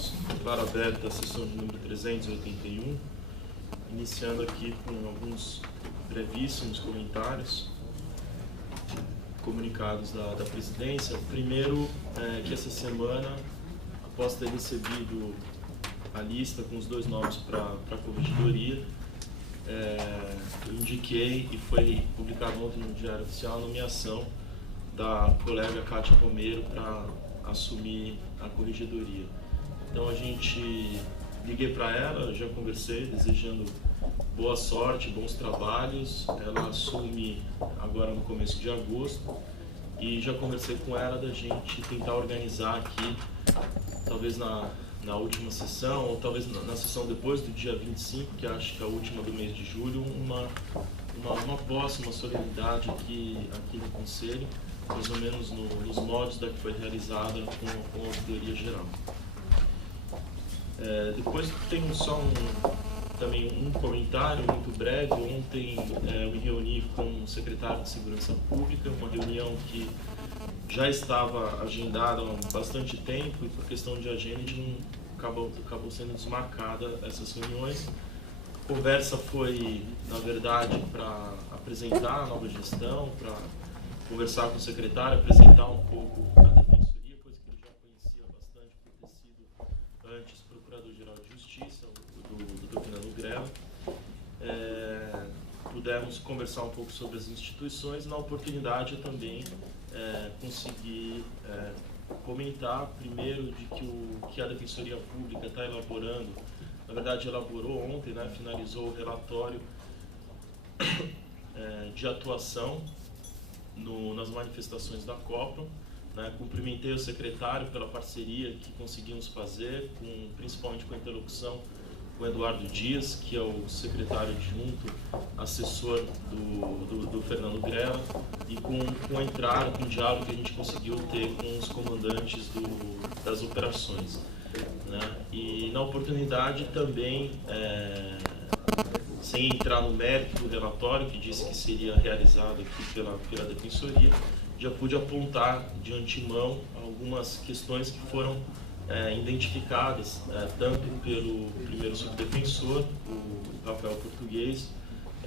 Vamos declarar aberta a sessão de número 381, iniciando aqui com alguns brevíssimos comentários, comunicados da presidência. Primeiro, que essa semana, após ter recebido a lista com os dois nomes para a corregedoria, eu indiquei e foi publicado ontem no Diário Oficial a nomeação da colega Kátia Romero para assumir a corregedoria. Então liguei para ela, já conversei, desejando boa sorte, bons trabalhos. Ela assume agora no começo de agosto e já conversei com ela da gente tentar organizar aqui, talvez na última sessão, ou talvez na sessão depois do dia 25, que acho que é a última do mês de julho, uma posse, uma solenidade aqui no Conselho, mais ou menos nos moldes da que foi realizada com a Auditoria Geral. Depois tenho só também um comentário muito breve. Ontem eu me reuni com o secretário de Segurança Pública, uma reunião que já estava agendada há bastante tempo e por questão de agenda acabou sendo desmarcada essas reuniões. A conversa foi, na verdade, para apresentar a nova gestão, para conversar com o secretário, apresentar um pouco a Defensoria, coisa que ele já conhecia bastante por ter sido antes Procurador-Geral de Justiça, do Fernando Grela. Pudemos conversar um pouco sobre as instituições. Na oportunidade, eu também consegui comentar, primeiro, de que a Defensoria Pública está elaborando, na verdade elaborou ontem, finalizou o relatório de atuação nas manifestações da Copa. Cumprimentei o secretário pela parceria que conseguimos fazer, principalmente com a interlocução com o Eduardo Dias, que é o secretário adjunto, assessor do Fernando Grela, e com a entrada, com o diálogo que a gente conseguiu ter com os comandantes das operações. E na oportunidade também, sem entrar no mérito do relatório, que disse que seria realizado aqui pela Defensoria, já pude apontar de antemão algumas questões que foram identificadas tanto pelo primeiro subdefensor, o Rafael Português,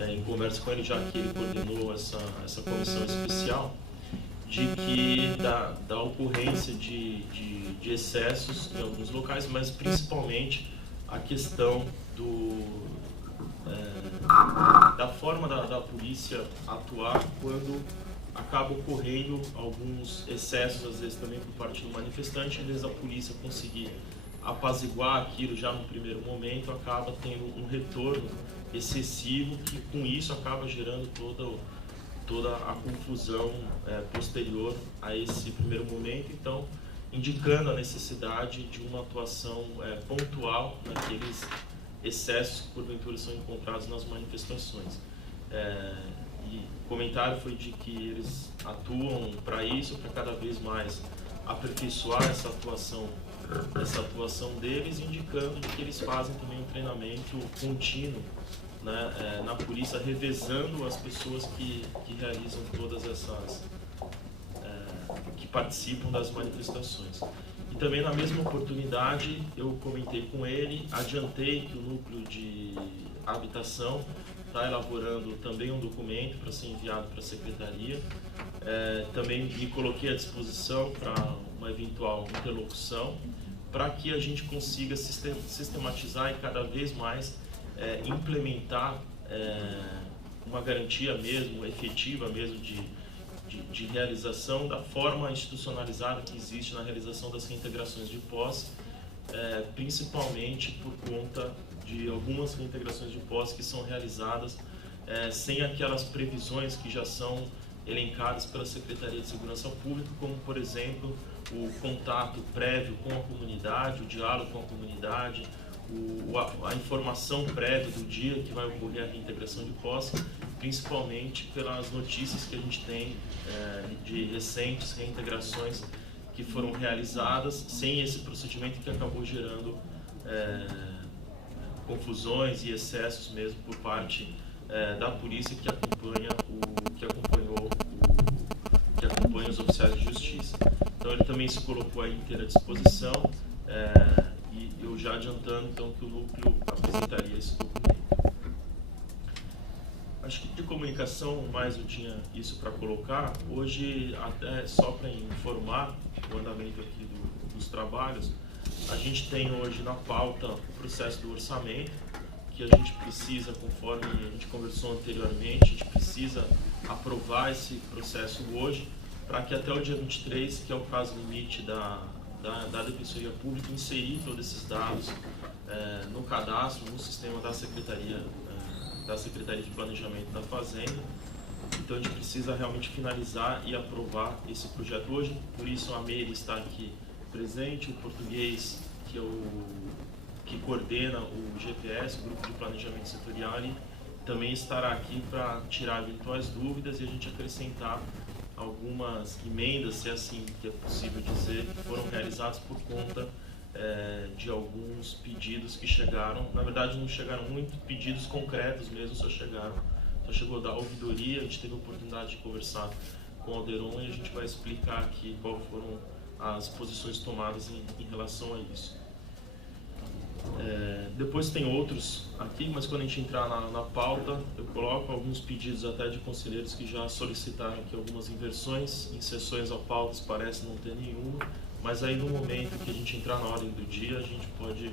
em conversa com ele, já que ele coordenou essa comissão especial, de que da ocorrência de excessos em alguns locais, mas principalmente a questão da forma da polícia atuar quando acaba ocorrendo alguns excessos, às vezes também por parte do manifestante. Às vezes a polícia conseguir apaziguar aquilo já no primeiro momento, acaba tendo um retorno excessivo, que com isso acaba gerando toda a confusão posterior a esse primeiro momento. Então, indicando a necessidade de uma atuação pontual naqueles excessos que porventura são encontrados nas manifestações. E o comentário foi de que eles atuam para isso, para cada vez mais aperfeiçoar essa atuação deles, indicando que eles fazem também um treinamento contínuo na polícia, revezando as pessoas que realizam todas essas, que participam das manifestações. E também na mesma oportunidade eu comentei com ele, adiantei que o núcleo de habitação está elaborando também um documento para ser enviado para a Secretaria. Também me coloquei à disposição para uma eventual interlocução, para que a gente consiga sistematizar e cada vez mais implementar uma garantia mesmo, efetiva mesmo, de realização da forma institucionalizada que existe na realização das reintegrações de posse, principalmente por conta de algumas reintegrações de posse que são realizadas sem aquelas previsões que já são elencadas pela Secretaria de Segurança Pública, como, por exemplo, o contato prévio com a comunidade, o diálogo com a comunidade, a informação prévia do dia que vai ocorrer a reintegração de posse, principalmente pelas notícias que a gente tem de recentes reintegrações que foram realizadas sem esse procedimento, que acabou gerando confusões e excessos mesmo por parte da polícia que acompanha os oficiais de justiça. Então ele também se colocou à inteira disposição e já adiantando então que o núcleo apresentaria esse documento. Acho que de comunicação, mais eu tinha isso para colocar. Hoje, até só para informar o andamento aqui dos trabalhos, a gente tem hoje na pauta o processo do orçamento, que a gente precisa, conforme a gente conversou anteriormente, a gente precisa aprovar esse processo hoje, para que até o dia 23, que é o prazo limite da Defensoria Pública, inserir todos esses dados no cadastro, no sistema da Secretaria de Planejamento da Fazenda. Então a gente precisa realmente finalizar e aprovar esse projeto hoje. Por isso a Meire está aqui presente, o Português, que coordena o GPS, o Grupo de Planejamento Setorial, também estará aqui para tirar eventuais dúvidas e a gente acrescentar algumas emendas, se é assim que é possível dizer, que foram realizadas por conta de alguns pedidos que chegaram. Na verdade não chegaram muito pedidos concretos mesmo, só chegou da ouvidoria. A gente teve a oportunidade de conversar com o Alderon e a gente vai explicar aqui quais foram as posições tomadas em relação a isso. Depois tem outros aqui, mas quando a gente entrar na pauta, eu coloco alguns pedidos até de conselheiros que já solicitaram aqui algumas inversões. Em sessões ao pautas parece não ter nenhuma, mas aí no momento que a gente entrar na ordem do dia, a gente pode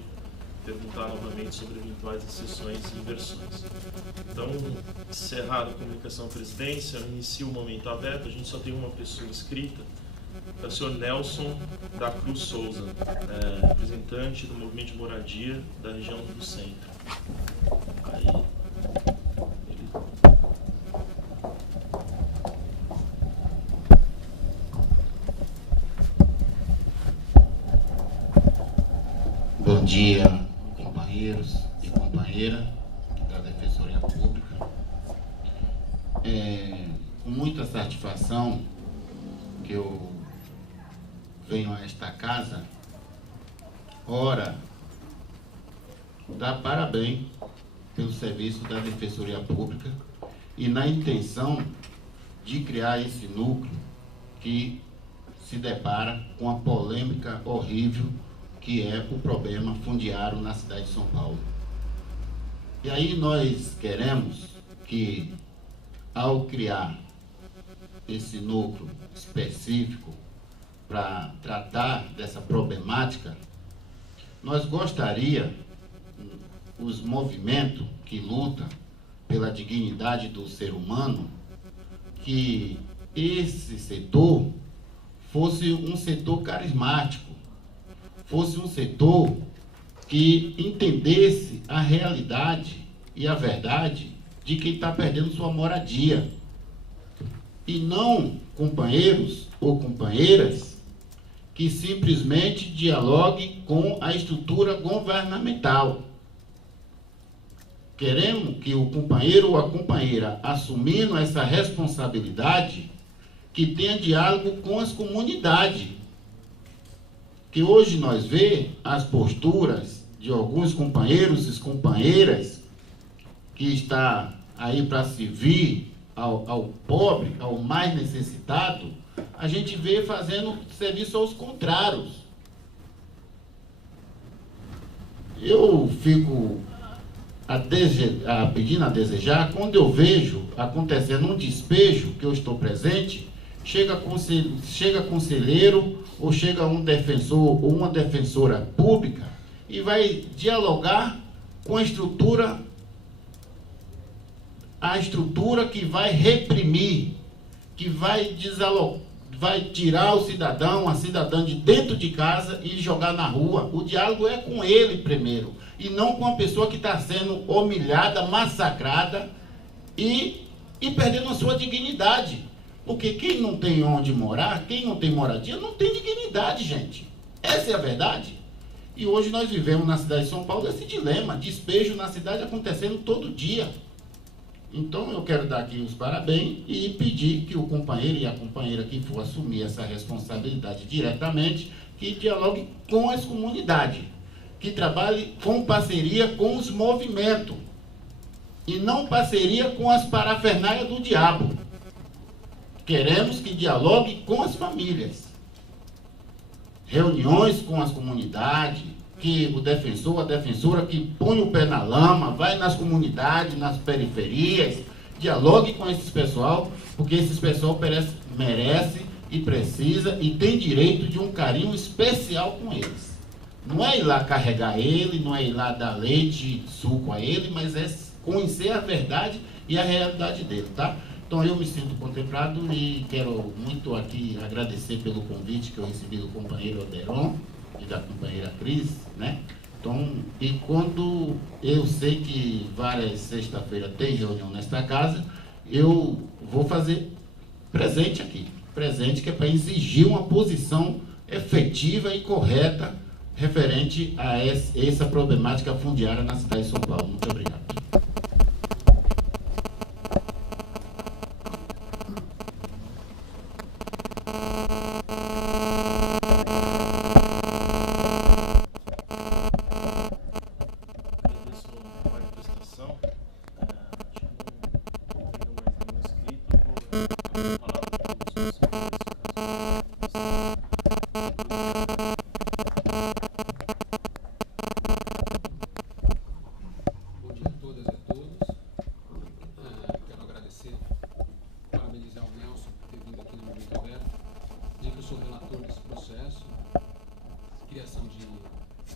perguntar novamente sobre eventuais exceções e inversões. Então, encerrado a comunicação à presidência, eu inicio o momento aberto. A gente só tem uma pessoa inscrita, é o senhor Nelson da Cruz Souza, representante do Movimento de Moradia da região do Centro. Bom dia, companheiros e companheiras da Defensoria Pública. Com muita satisfação que eu venho a esta casa, ora, dar parabéns pelo serviço da Defensoria Pública e na intenção de criar esse núcleo que se depara com a polêmica horrível que é o problema fundiário na cidade de São Paulo. E aí nós queremos que, ao criar esse núcleo específico para tratar dessa problemática, nós gostaria, os movimentos que lutam pela dignidade do ser humano, que esse setor fosse um setor carismático, fosse um setor que entendesse a realidade e a verdade de quem está perdendo sua moradia. E não companheiros ou companheiras que simplesmente dialoguem com a estrutura governamental. Queremos que o companheiro ou a companheira, assumindo essa responsabilidade, que tenha diálogo com as comunidades. Que hoje nós vemos as posturas de alguns companheiros e companheiras que está aí para servir ao pobre, ao mais necessitado, a gente vê fazendo serviço aos contrários. Eu fico pedindo a desejar, quando eu vejo acontecendo um despejo, que eu estou presente, chega conselheiro ou chega um defensor ou uma defensora pública e vai dialogar com a estrutura que vai reprimir, que vai tirar o cidadão, a cidadã de dentro de casa e jogar na rua. O diálogo é com ele primeiro, e não com a pessoa que está sendo humilhada, massacrada e perdendo a sua dignidade. Porque quem não tem onde morar, quem não tem moradia, não tem dignidade, gente. Essa é a verdade. E hoje nós vivemos na cidade de São Paulo esse dilema, despejo na cidade acontecendo todo dia. Então eu quero dar aqui os parabéns e pedir que o companheiro e a companheira que for assumir essa responsabilidade diretamente, que dialogue com as comunidades, que trabalhe com parceria com os movimentos e não parceria com as parafernálias do diabo. Queremos que dialogue com as famílias, reuniões com as comunidades, que o defensor, a defensora, que põe o pé na lama, vai nas comunidades, nas periferias, dialogue com esses pessoal, porque esses pessoal merece e precisa e tem direito de um carinho especial com eles. Não é ir lá carregar ele, não é ir lá dar leite, suco a ele, mas é conhecer a verdade e a realidade dele, tá? Então eu me sinto contemplado e quero muito aqui agradecer pelo convite que eu recebi do companheiro Oderon e da companheira Cris, né? Então, e quando eu sei que várias sexta-feira tem reunião nesta casa, eu vou fazer presente aqui, presente que é para exigir uma posição efetiva e correta referente a essa problemática fundiária na cidade de São Paulo. Muito obrigado.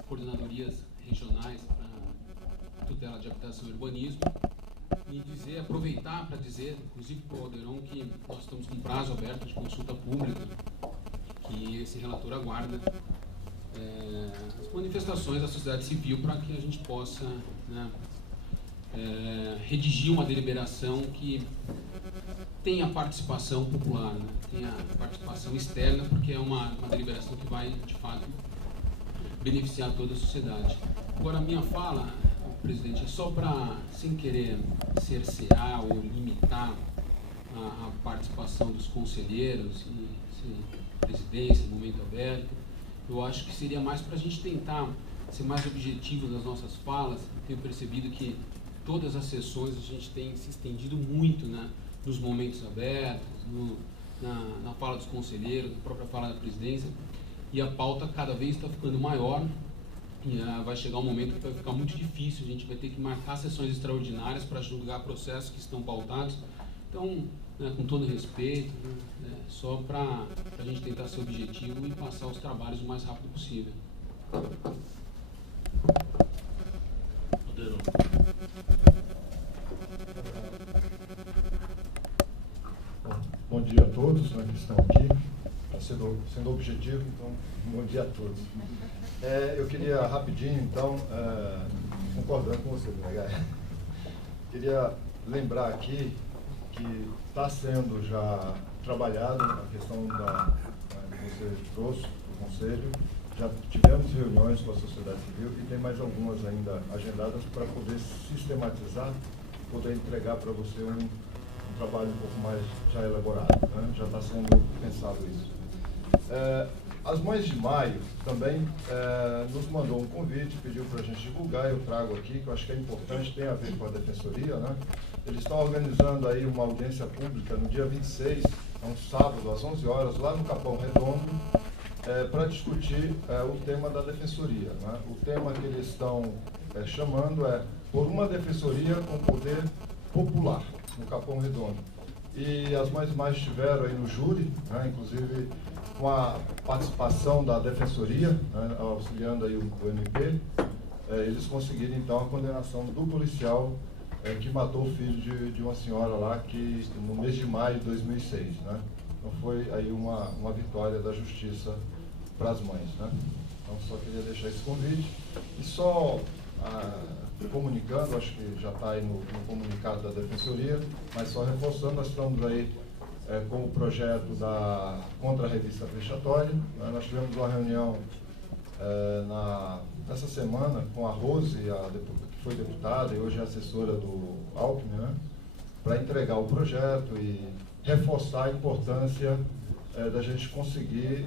Coordenadorias regionais para tutela de habitação e urbanismo e aproveitar para dizer, inclusive para o Oderon, que nós estamos com prazo aberto de consulta pública, que esse relator aguarda as manifestações da sociedade civil para que a gente possa, né, redigir uma deliberação que tenha participação popular, né, tenha participação externa, porque é uma deliberação que vai, de fato, beneficiar toda a sociedade. Agora, a minha fala, presidente, é só para, sem querer cercear ou limitar a participação dos conselheiros e presidência, momento aberto. Eu acho que seria mais para a gente tentar ser mais objetivo nas nossas falas. Tenho percebido que todas as sessões a gente tem se estendido muito, né, nos momentos abertos, na fala dos conselheiros, na própria fala da presidência. E a pauta cada vez está ficando maior e vai chegar um momento que vai ficar muito difícil, a gente vai ter que marcar sessões extraordinárias para julgar processos que estão pautados. Então, né, com todo respeito, né, só para a gente tentar ser objetivo e passar os trabalhos o mais rápido possível. Bom dia a todos, né, que estão aqui. Sendo objetivo, então, bom dia a todos. Eu queria rapidinho, então, concordando com você, né, queria lembrar aqui que está sendo já trabalhado a questão que você trouxe do Conselho. Já tivemos reuniões com a sociedade civil e tem mais algumas ainda agendadas para poder sistematizar, poder entregar para você um trabalho um pouco mais já elaborado, né? Já está sendo pensado isso. As Mães de Maio também nos mandou um convite, pediu para a gente divulgar, eu trago aqui, que eu acho que é importante, tem a ver com a Defensoria, né? Eles estão organizando aí uma audiência pública no dia 26, é um sábado, às 11 horas, lá no Capão Redondo, para discutir o tema da Defensoria, né? O tema que eles estão chamando é Por uma Defensoria com Poder Popular, no Capão Redondo. E as Mães de Maio estiveram aí no júri, né? Inclusive com a participação da Defensoria, né, auxiliando aí o MP, eles conseguiram então a condenação do policial que matou o filho de uma senhora lá, que no mês de maio de 2006, né? Então foi aí uma vitória da justiça para as mães, né? Então só queria deixar esse convite e só comunicando, acho que já está aí no comunicado da Defensoria, mas só reforçando, nós estamos aí com o projeto contra a revista vexatória. Nós tivemos uma reunião nessa semana com a Rose, que foi deputada e hoje é assessora do Alckmin, né, para entregar o projeto e reforçar a importância da gente conseguir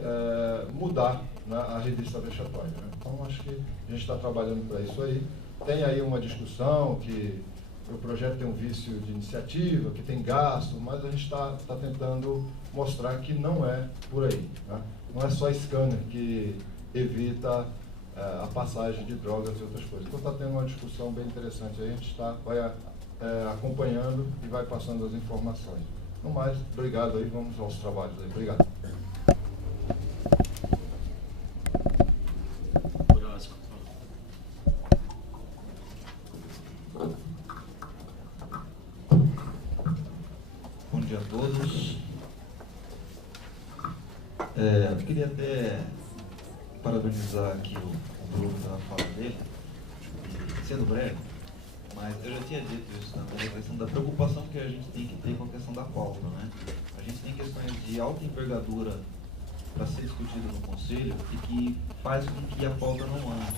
mudar, né, a revista vexatória, né? Então, acho que a gente está trabalhando para isso aí. Tem aí uma discussão que o projeto tem um vício de iniciativa, que tem gasto, mas a gente está tentando mostrar que não é por aí, né? Não é só scanner que evita a passagem de drogas e outras coisas. Então está tendo uma discussão bem interessante, a gente vai acompanhando e vai passando as informações. No mais, obrigado aí, vamos aos trabalhos aí. Obrigado. Bom dia a todos. Eu queria até parabenizar aqui o Bruno pela fala dele, sendo breve, mas eu já tinha dito isso também, a questão da preocupação que a gente tem que ter com a questão da pauta, né? A gente tem questões de alta envergadura para ser discutida no Conselho e que faz com que a pauta não ande.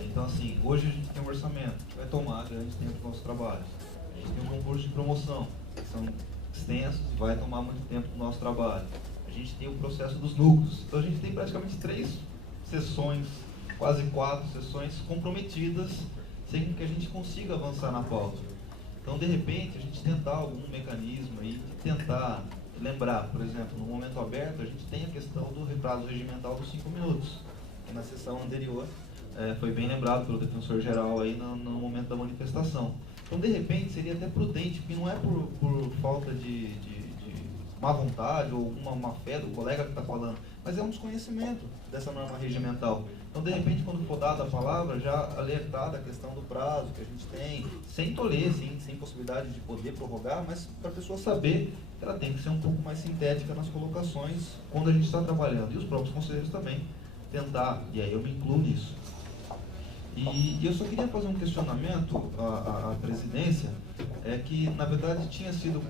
Então, assim, hoje a gente tem um orçamento que vai tomar grande tempo do nosso trabalho. A gente tem um concurso de promoção, que são extensos e vai tomar muito tempo do nosso trabalho. A gente tem o processo dos núcleos. Então, a gente tem praticamente 3 sessões, quase 4 sessões comprometidas, sem que a gente consiga avançar na pauta. Então, de repente, a gente tentar algum mecanismo aí, de tentar lembrar, por exemplo, no momento aberto, a gente tem a questão do prazo regimental dos 5 minutos, que na sessão anterior foi bem lembrado pelo defensor-geral aí no momento da manifestação. Então, de repente, seria até prudente, porque não é por falta de má vontade ou uma má fé do colega que está falando, mas é um desconhecimento dessa norma regimental. Então, de repente, quando for dada a palavra, já alertar da questão do prazo que a gente tem, sem toler, sem possibilidade de poder prorrogar, mas para a pessoa saber que ela tem que ser um pouco mais sintética nas colocações quando a gente está trabalhando. E os próprios conselheiros também tentar, e aí eu me incluo nisso. E eu só queria fazer um questionamento à presidência, que na verdade tinha sido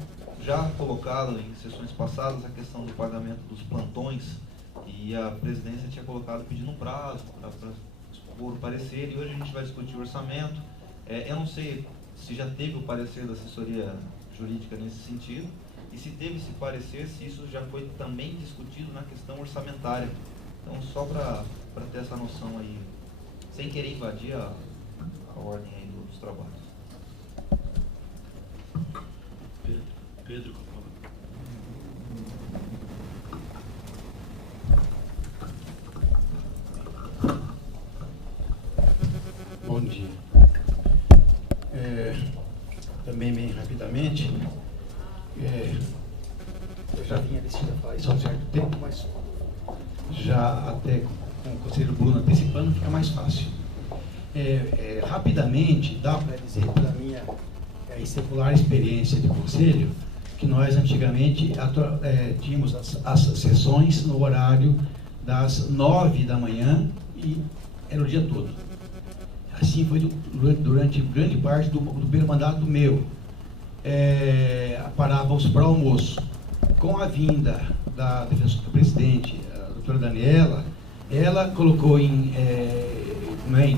já colocado em sessões passadas a questão do pagamento dos plantões, e a presidência tinha colocado pedindo um prazo para expor o parecer, e hoje a gente vai discutir o orçamento. Eu não sei se já teve o parecer da assessoria jurídica nesse sentido, e se teve esse parecer, se isso já foi também discutido na questão orçamentária. Então, só para ter essa noção aí, sem querer invadir a ordem aí dos trabalhos. Pedro. Bom dia. Também bem rapidamente, eu já vinha decidido a falar isso há um certo tempo, mas já até com o conselheiro Bruno antecipando fica mais fácil. Rapidamente, dá para dizer pela minha secular experiência de conselho, que nós antigamente tínhamos as sessões no horário das 9 da manhã e era o dia todo. Assim foi durante grande parte do primeiro mandato meu. Parávamos para almoço. Com a vinda da presidente, a doutora Daniela, ela colocou em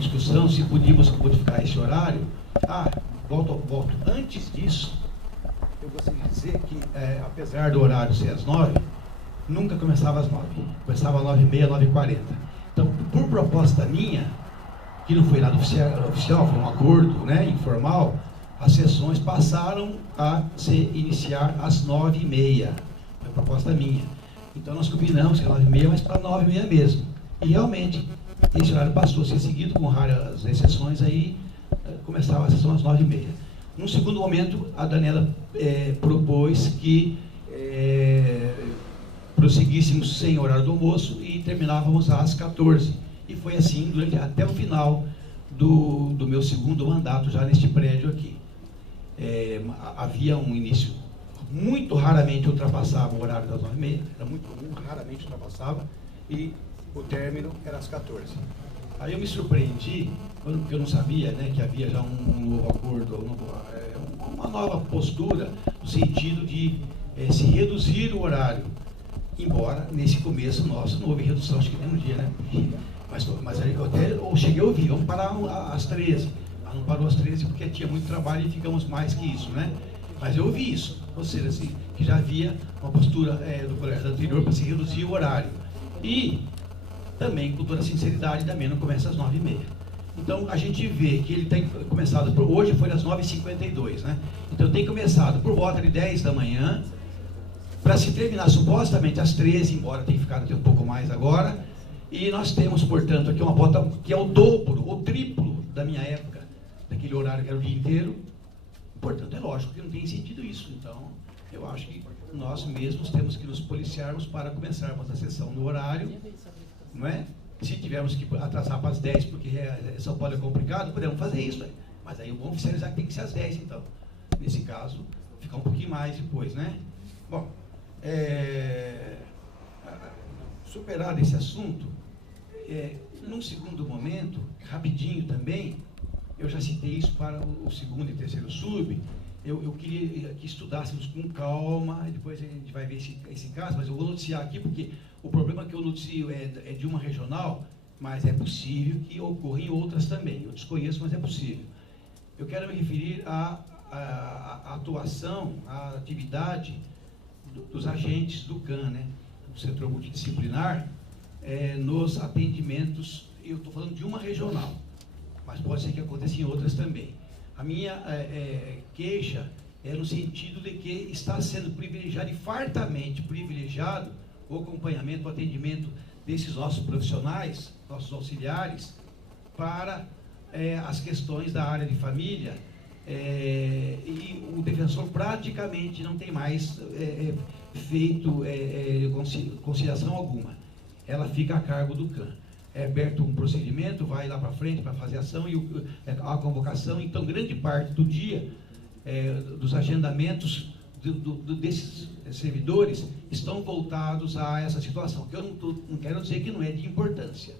discussão se podíamos modificar esse horário. Volto. Antes disso, eu gostaria de dizer que, apesar do horário ser às 9, nunca começava às 9. Começava às 9h30, 9h40. Então, por proposta minha, que não foi nada oficial, foi um acordo informal, as sessões passaram a se iniciar às 9h30. Foi proposta minha. Então, nós combinamos que era 9h30, mas para 9h30 mesmo. E, realmente, esse horário passou a ser seguido, com raras exceções, aí começava a sessão às 9h30. Num segundo momento, a Daniela propôs que prosseguíssemos sem horário do almoço e terminávamos às 14h. E foi assim até o final do meu segundo mandato, já neste prédio aqui. Havia um início, muito raramente ultrapassava o horário das 9h30, era muito comum, raramente ultrapassava, e o término era às 14h. Aí eu me surpreendi, porque eu não sabia que havia já um novo acordo, uma nova postura, no sentido de se reduzir o horário. Embora, nesse começo nosso, não houve redução, acho que nem um dia, né? Mas aí eu cheguei a ouvir, vamos parar às 13h. Não parou às 13h porque tinha muito trabalho e ficamos mais que isso, né? Mas eu ouvi isso, ou seja, assim, que já havia uma postura do colégio anterior para se reduzir o horário. E também, com toda a sinceridade, também não começa às 9h30. Então, a gente vê que ele tem começado, hoje foi às 9h52, né? Então, tem começado por volta de 10 da manhã, para se terminar supostamente às 13h, embora tenha ficado até um pouco mais agora, E nós temos, portanto, aqui uma bota que é o dobro, o triplo da minha época, daquele horário que era o dia inteiro. Portanto, é lógico que não tem sentido isso. Então, eu acho que nós mesmos temos que nos policiarmos para começarmos a sessão no horário, não é? Se tivermos que atrasar para as 10, porque São Paulo é complicado, podemos fazer isso, né? Mas aí o bom oficializar que tem que ser às 10, então. Nesse caso, ficar um pouquinho mais depois, né? Bom, superado esse assunto, num segundo momento, rapidinho também, eu já citei isso para o segundo e terceiro sub, eu queria que estudássemos com calma, depois a gente vai ver esse caso, mas eu vou noticiar aqui porque o problema que eu noticio é de uma regional, mas é possível que ocorra em outras também. Eu desconheço, mas é possível. Eu quero me referir à atuação, à atividade dos agentes do CAN, né, do setor multidisciplinar, nos atendimentos. Eu estou falando de uma regional, mas pode ser que aconteça em outras também. A minha queixa é no sentido de que está sendo privilegiado e fartamente privilegiado o acompanhamento, o atendimento desses nossos profissionais, nossos auxiliares, para as questões da área de família, e o defensor praticamente não tem mais feito conciliação alguma. Ela fica a cargo do CAN. É aberto um procedimento, vai lá para frente para fazer ação e a convocação. Então, grande parte do dia, dos agendamentos desses servidores estão voltados a essa situação. Que eu não quero dizer que não é de importância,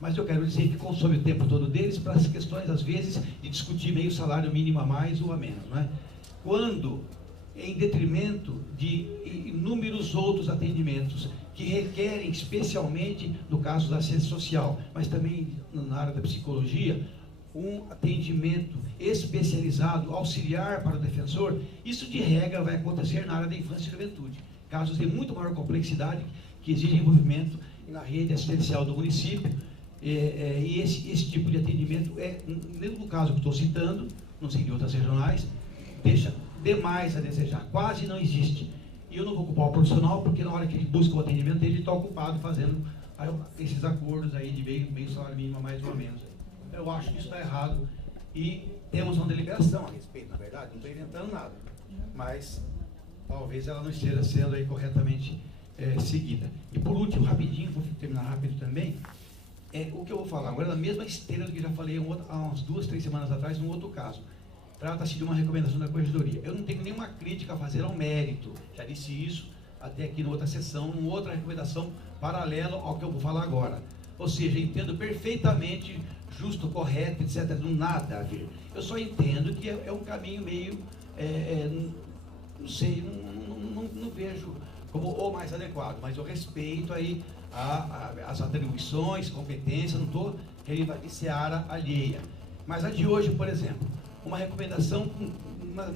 mas eu quero dizer que consome o tempo todo deles para as questões, às vezes, de discutir meio salário mínimo a mais ou a menos, não é? Quando, em detrimento de inúmeros outros atendimentos que requerem, especialmente no caso da assistência social, mas também na área da psicologia, um atendimento especializado, auxiliar para o defensor, isso de regra vai acontecer na área da infância e juventude. Casos de muito maior complexidade, que exigem envolvimento na rede assistencial do município, e esse tipo de atendimento, no caso que estou citando, não sei de outras regionais, deixa demais a desejar, quase não existe. E eu não vou culpar o profissional, porque na hora que ele busca o atendimento dele, ele está ocupado fazendo esses acordos aí de meio salário mínimo, mais ou menos. Eu acho que isso está errado e temos uma deliberação a respeito, na verdade, não estou inventando nada, mas talvez ela não esteja sendo aí corretamente seguida. E por último, rapidinho, vou terminar rápido também, o que eu vou falar agora é da mesma esteira do que já falei há umas 2, 3 semanas atrás, num outro caso. Trata-se de uma recomendação da Corregedoria. Eu não tenho nenhuma crítica a fazer ao mérito, já disse isso até aqui na outra sessão, numa outra recomendação paralela ao que eu vou falar agora. Ou seja, entendo perfeitamente, justo, correto, etc., não nada a ver. Eu só entendo que é um caminho meio, não sei, não vejo como o mais adequado, mas eu respeito aí as atribuições, competências, não estou querendo de seara alheia. Mas a de hoje, por exemplo, uma recomendação com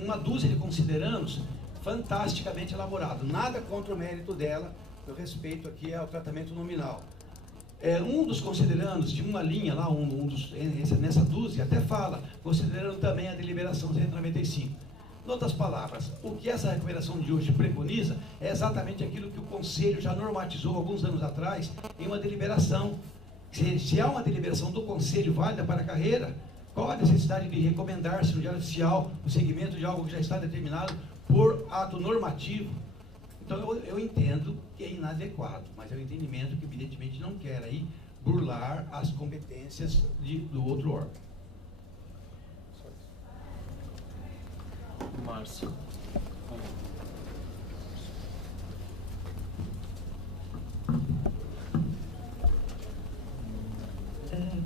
uma dúzia de considerandos fantasticamente elaborado. Nada contra o mérito dela, eu respeito aqui ao tratamento nominal. Um dos considerandos, de uma linha lá, nessa dúzia, até fala, considerando também a deliberação 195. Em outras palavras, o que essa recomendação de hoje preconiza é exatamente aquilo que o Conselho já normatizou alguns anos atrás em uma deliberação. Se há uma deliberação do Conselho válida para a carreira, qual a necessidade de recomendar-se no Diário Oficial o segmento de algo que já está determinado por ato normativo? Então eu entendo que é inadequado, mas é um entendimento que evidentemente não quer aí burlar as competências do outro órgão. Márcio.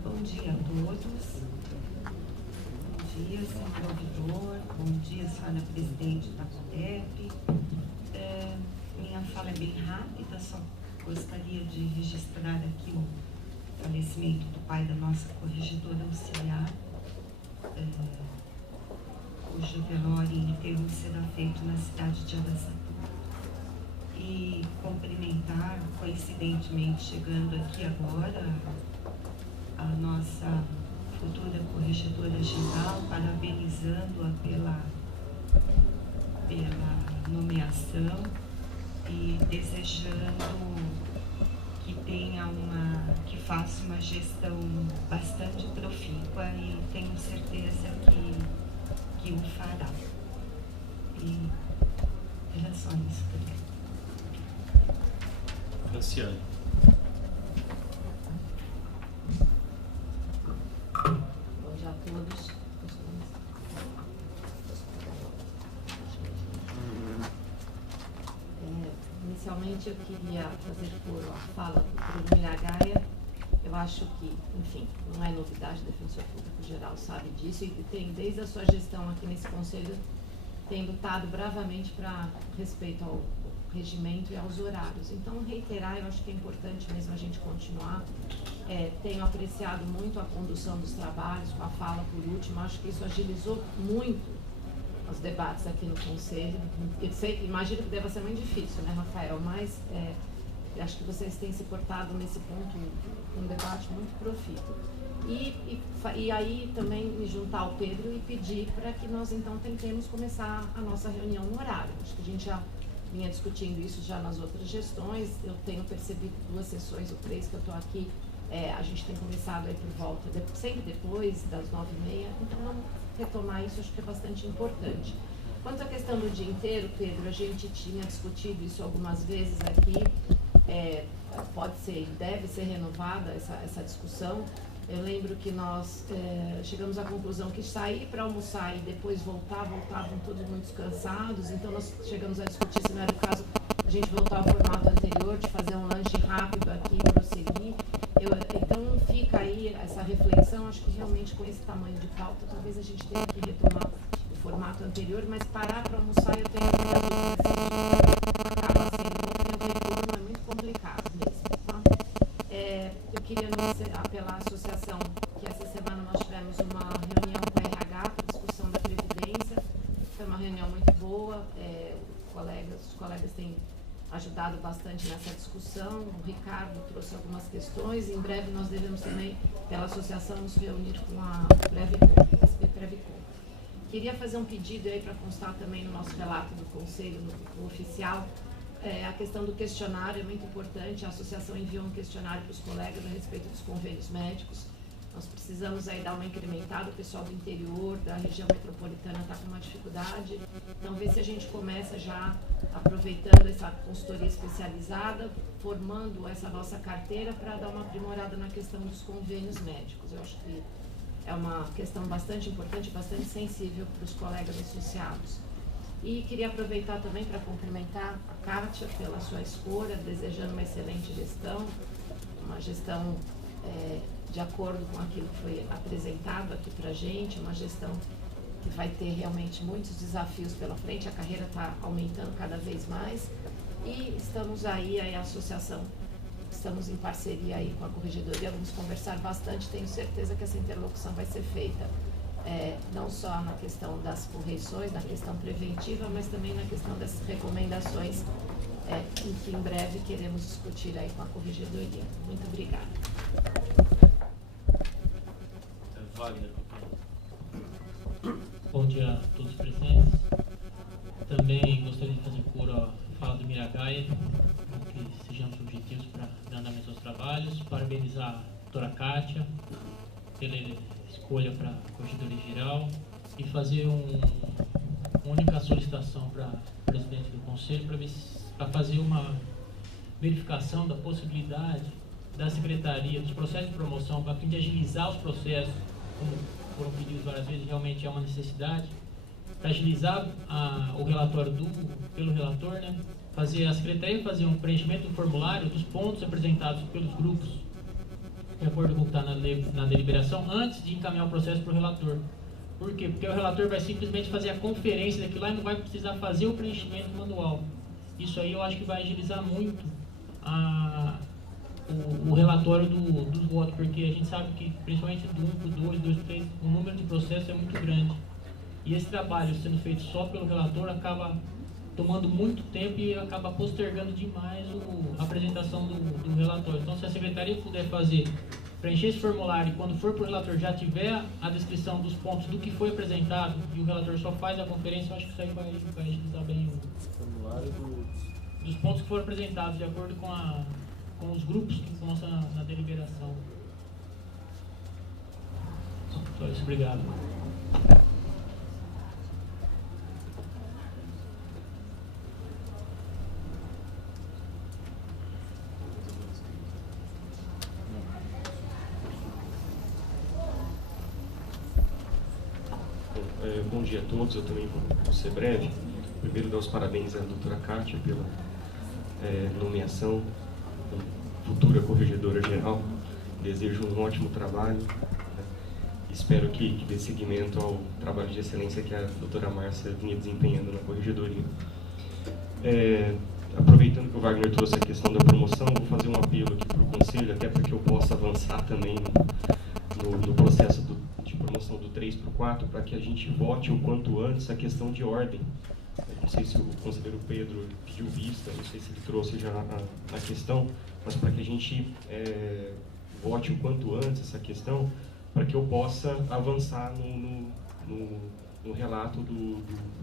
Bom dia a todos. Bom dia, senhor ouvidor. Bom dia, senhora presidente da CODEP. Minha fala é bem rápida, só gostaria de registrar aqui o falecimento do pai da nossa corregedora auxiliar, cujo velório e enterro será feito na cidade de Araçatuba. E cumprimentar, coincidentemente, chegando aqui agora, a nossa futura corregedora geral, parabenizando-a pela nomeação e desejando que faça uma gestão bastante profícua e tenho certeza que o fará. E era só isso também. Franciane. Bom dia a todos. Inicialmente eu queria fazer por a fala do Bruno Miragaia. Eu acho que, enfim, não é novidade, o defensor público geral sabe disso e tem, desde a sua gestão aqui nesse conselho, tem lutado bravamente para respeito ao regimento e aos horários. Então, reiterar, eu acho que é importante mesmo a gente continuar. Tenho apreciado muito a condução dos trabalhos, com a fala por último, acho que isso agilizou muito os debates aqui no Conselho. Eu sei, imagino que deva ser muito difícil, né, Rafael? Mas acho que vocês têm se portado nesse ponto um debate muito profícuo. E aí também me juntar ao Pedro e pedir para que nós então tentemos começar a nossa reunião no horário. Acho que a gente já vinha discutindo isso já nas outras gestões. Eu tenho percebido 2 sessões ou 3 que eu estou aqui. A gente tem começado aí por volta, sempre depois das 9h30. Então vamos retomar isso, acho que é bastante importante. Quanto à questão do dia inteiro, Pedro, a gente tinha discutido isso algumas vezes aqui. Pode ser, deve ser renovada essa discussão. Eu lembro que nós chegamos à conclusão que sair para almoçar e depois voltavam todos muito cansados, então nós chegamos a discutir se não era o caso a gente voltar ao formato anterior, de fazer um lanche rápido aqui e prosseguir. Então fica aí essa reflexão, acho que realmente com esse tamanho de pauta, talvez a gente tenha que retomar o formato anterior, mas parar para almoçar eu tenho muita dúvida, acaba sendo, porque o retorno é muito complicado mesmo, tá? Eu queria apelar à associação, que essa semana nós tivemos uma reunião com a RH para discussão da Previdência. Foi uma reunião muito boa, os colegas têm ajudado bastante nessa discussão. O Ricardo trouxe algumas questões. Em breve nós devemos também, pela associação, nos reunir com a Previcom. Queria fazer um pedido aí para constar também no nosso relato do Conselho, no oficial. A questão do questionário é muito importante. A associação enviou um questionário para os colegas a respeito dos convênios médicos. Nós precisamos aí dar uma incrementada. O pessoal do interior, da região metropolitana está com uma dificuldade. Então, ver se a gente começa já aproveitando essa consultoria especializada, formando essa nossa carteira para dar uma aprimorada na questão dos convênios médicos. Eu acho que é uma questão bastante importante, bastante sensível para os colegas associados. E queria aproveitar também para cumprimentar a Kátia pela sua escolha, desejando uma excelente gestão, uma gestão de acordo com aquilo que foi apresentado aqui para a gente, uma gestão que vai ter realmente muitos desafios pela frente, a carreira está aumentando cada vez mais e estamos aí, a associação, estamos em parceria aí com a Corregedoria, vamos conversar bastante, tenho certeza que essa interlocução vai ser feita não só na questão das correções, na questão preventiva, mas também na questão das recomendações em que em breve queremos discutir aí com a Corregedoria. Muito obrigada. Wagner. Bom dia a todos os presentes. Também gostaria de fazer coro à fala do Miragaia, que sejamos objetivos para dar andamento aos trabalhos. Parabenizar a doutora Kátia pela escolha para a Corregedoria Geral e fazer uma única solicitação para o presidente do Conselho para fazer uma verificação da possibilidade da Secretaria dos processos de promoção, para fim de agilizar os processos, como foram pedidos várias vezes, realmente é uma necessidade, para agilizar o relatório pelo relator, né? A Secretaria fazer um preenchimento do formulário dos pontos apresentados pelos grupos, de acordo com o que está na deliberação, antes de encaminhar o processo para o relator. Por quê? Porque o relator vai simplesmente fazer a conferência daquilo lá e não vai precisar fazer o preenchimento manual. Isso aí eu acho que vai agilizar muito o relatório dos votos, porque a gente sabe que, principalmente do 1 para o 2, 2 para 3, o número de processos é muito grande. E esse trabalho sendo feito só pelo relator acaba tomando muito tempo e acaba postergando demais a apresentação do relatório. Então, se a Secretaria puder preencher esse formulário e quando for para o relator já tiver a descrição dos pontos do que foi apresentado e o relator só faz a conferência, eu acho que isso aí vai agilizar bem o formulário dos pontos que foram apresentados de acordo com com os grupos que constam na deliberação. Só isso, obrigado. Bom dia a todos, eu também vou ser breve. Primeiro, dar os parabéns à doutora Kátia pela nomeação, futura corregedora geral. Desejo um ótimo trabalho. Espero que dê seguimento ao trabalho de excelência que a doutora Márcia vinha desempenhando na corregedoria. Aproveitando que o Wagner trouxe a questão da promoção, vou fazer um apelo aqui para o Conselho, até para que eu possa avançar também no processo de promoção do 3 para o 4, para que a gente vote o quanto antes a questão de ordem. Não sei se o conselheiro Pedro pediu vista, não sei se ele trouxe já a questão, mas para que a gente vote o quanto antes essa questão, para que eu possa avançar no relato do